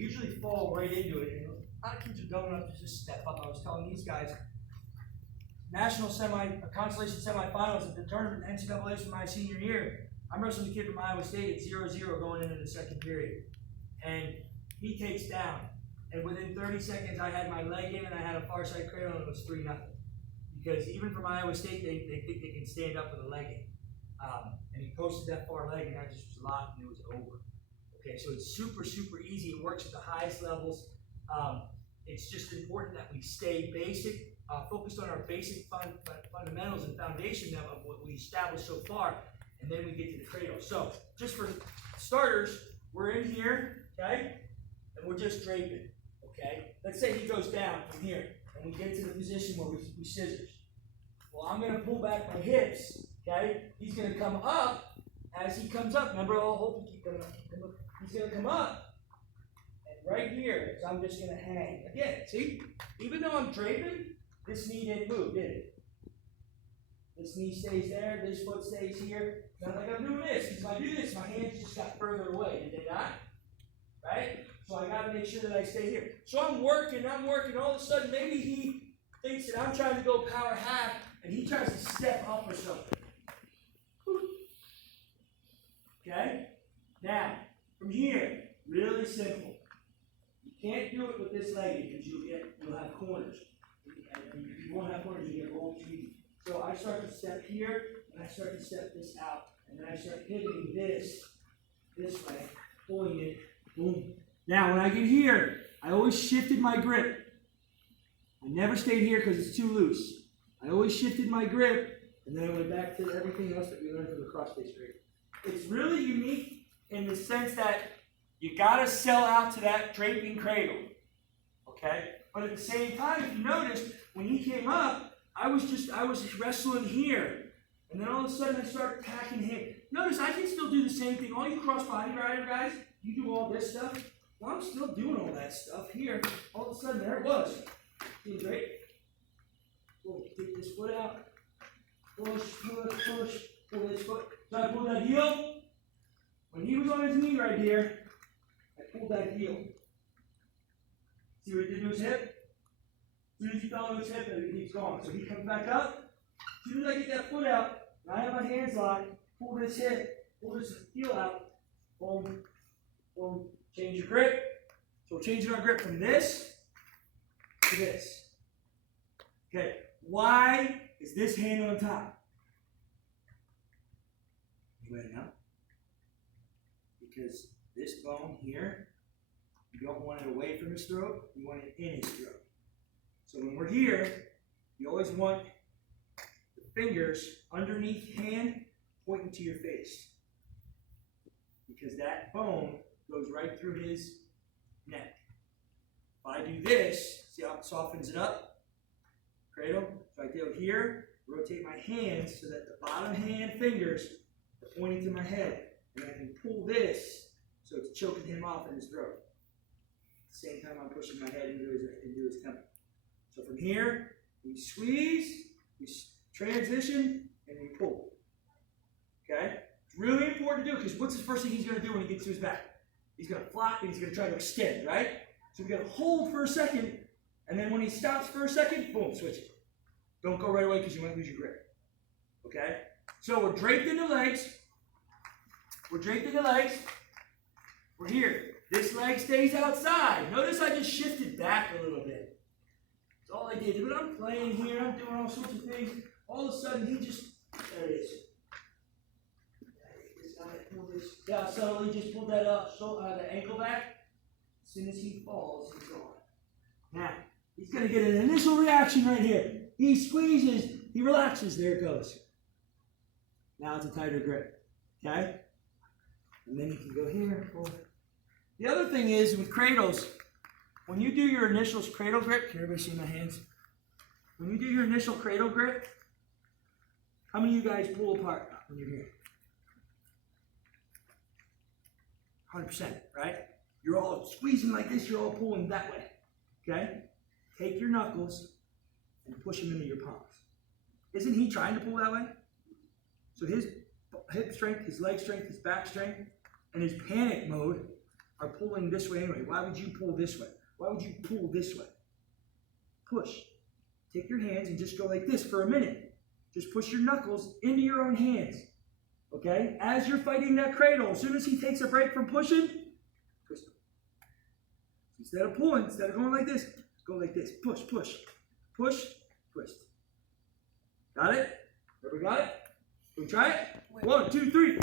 usually fall right into it. And a lot of kids are dumb enough to just step up. I was telling these guys, consolation semifinals at the tournament, NCAA's for my senior year. I'm wrestling a kid from Iowa State at 0-0 going into the second period. And he takes down. And within 30 seconds, I had my leg in and I had a far side cradle and it was 3-0. Because even from Iowa State, they think they can stand up with a leg in. And he posted that far leg and I just was locked and it was over. Okay, so it's super, super easy. It works at the highest levels. It's just important that we stay basic, focused on our basic fundamentals and foundation of what we established so far, and then we get to the cradle. So, just for starters, we're in here, okay, and we're just draping, okay? Let's say he goes down from here, and we get to the position where we scissors. Well, I'm going to pull back my hips, okay? He's going to come up. As he comes up, remember, I'll hope you keep coming up. He's going to come up. Right here, so I'm just going to hang. Again, see? Even though I'm draping, this knee didn't move, did it? This knee stays there, this foot stays here. Not like I'm doing this, because if I do this, my hands just got further away, did they not? Right? So I got to make sure that I stay here. So I'm working, all of a sudden, maybe he thinks that I'm trying to go power half, and he tries to step up or something. Okay? Now, from here, really simple. Can't do it with this leg because you'll have corners. And if you won't have corners, you get rolled too easy. So I start to step here, and I start to step this out, and then I start pivoting this way, pulling it, boom. Now when I get here, I always shifted my grip. I never stayed here because it's too loose. I always shifted my grip, and then I went back to everything else that we learned from the cross-face grip. It's really unique in the sense that you gotta sell out to that draping cradle, okay? But at the same time, if you noticed, when he came up, I was wrestling here, and then all of a sudden I start attacking him. Notice I can still do the same thing. All you cross-body rider guys, you do all this stuff. Well, I'm still doing all that stuff here. All of a sudden, there it was. Feels great. We'll take this foot out. Push, push, push. Pull this foot. So I pull that heel. When he was on his knee right here, I pulled that heel. See what he did to his hip? As soon as he fell on his hip, he's gone. So he comes back up. As soon as I get that foot out, and I have my hands locked, pull this hip, pull this heel out, boom, boom, change your grip. So we're changing our grip from this to this. Okay, why is this hand on top? You ready now? Because this bone here, you don't want it away from his throat, you want it in his throat. So when we're here, you always want the fingers underneath hand pointing to your face. Because that bone goes right through his neck. If I do this, see how it softens it up? Cradle. So I go here, rotate my hands so that the bottom hand fingers are pointing to my head. And I can pull this so it's choking him off in his throat. At the same time, I'm pushing my head into his temple. So from here, we squeeze, we transition, and we pull. Okay? It's really important to do because what's the first thing he's going to do when he gets to his back? He's going to flop and he's going to try to extend, right? So we got to hold for a second, and then when he stops for a second, boom, switch it. Don't go right away because you might lose your grip. Okay? So we're draped in the legs. We're draped in the legs. We're here. This leg stays outside. Notice I just shifted back a little bit. That's all I did. But I'm playing here. I'm doing all sorts of things. All of a sudden, he just, there it is. Yeah, subtly just pulled that up, the ankle back. As soon as he falls, he's gone. Now, he's going to get an initial reaction right here. He squeezes, he relaxes, there it goes. Now it's a tighter grip, okay? And then you can go here. Pull. The other thing is with cradles, when you do your initial cradle grip, can everybody see my hands? When you do your initial cradle grip, how many of you guys pull apart when you're here? 100%, right? You're all squeezing like this, you're all pulling that way, okay? Take your knuckles and push them into your palms. Isn't he trying to pull that way? So his hip strength, his leg strength, his back strength, and his panic mode are pulling this way anyway. Why would you pull this way? Why would you pull this way? Push. Take your hands and just go like this for a minute. Just push your knuckles into your own hands. Okay? As you're fighting that cradle, as soon as he takes a break from pushing, twist him. Instead of pulling, instead of going like this, go like this. Push, push, push, twist. Got it? Everybody got it? Can we try it? 1, 2, 3.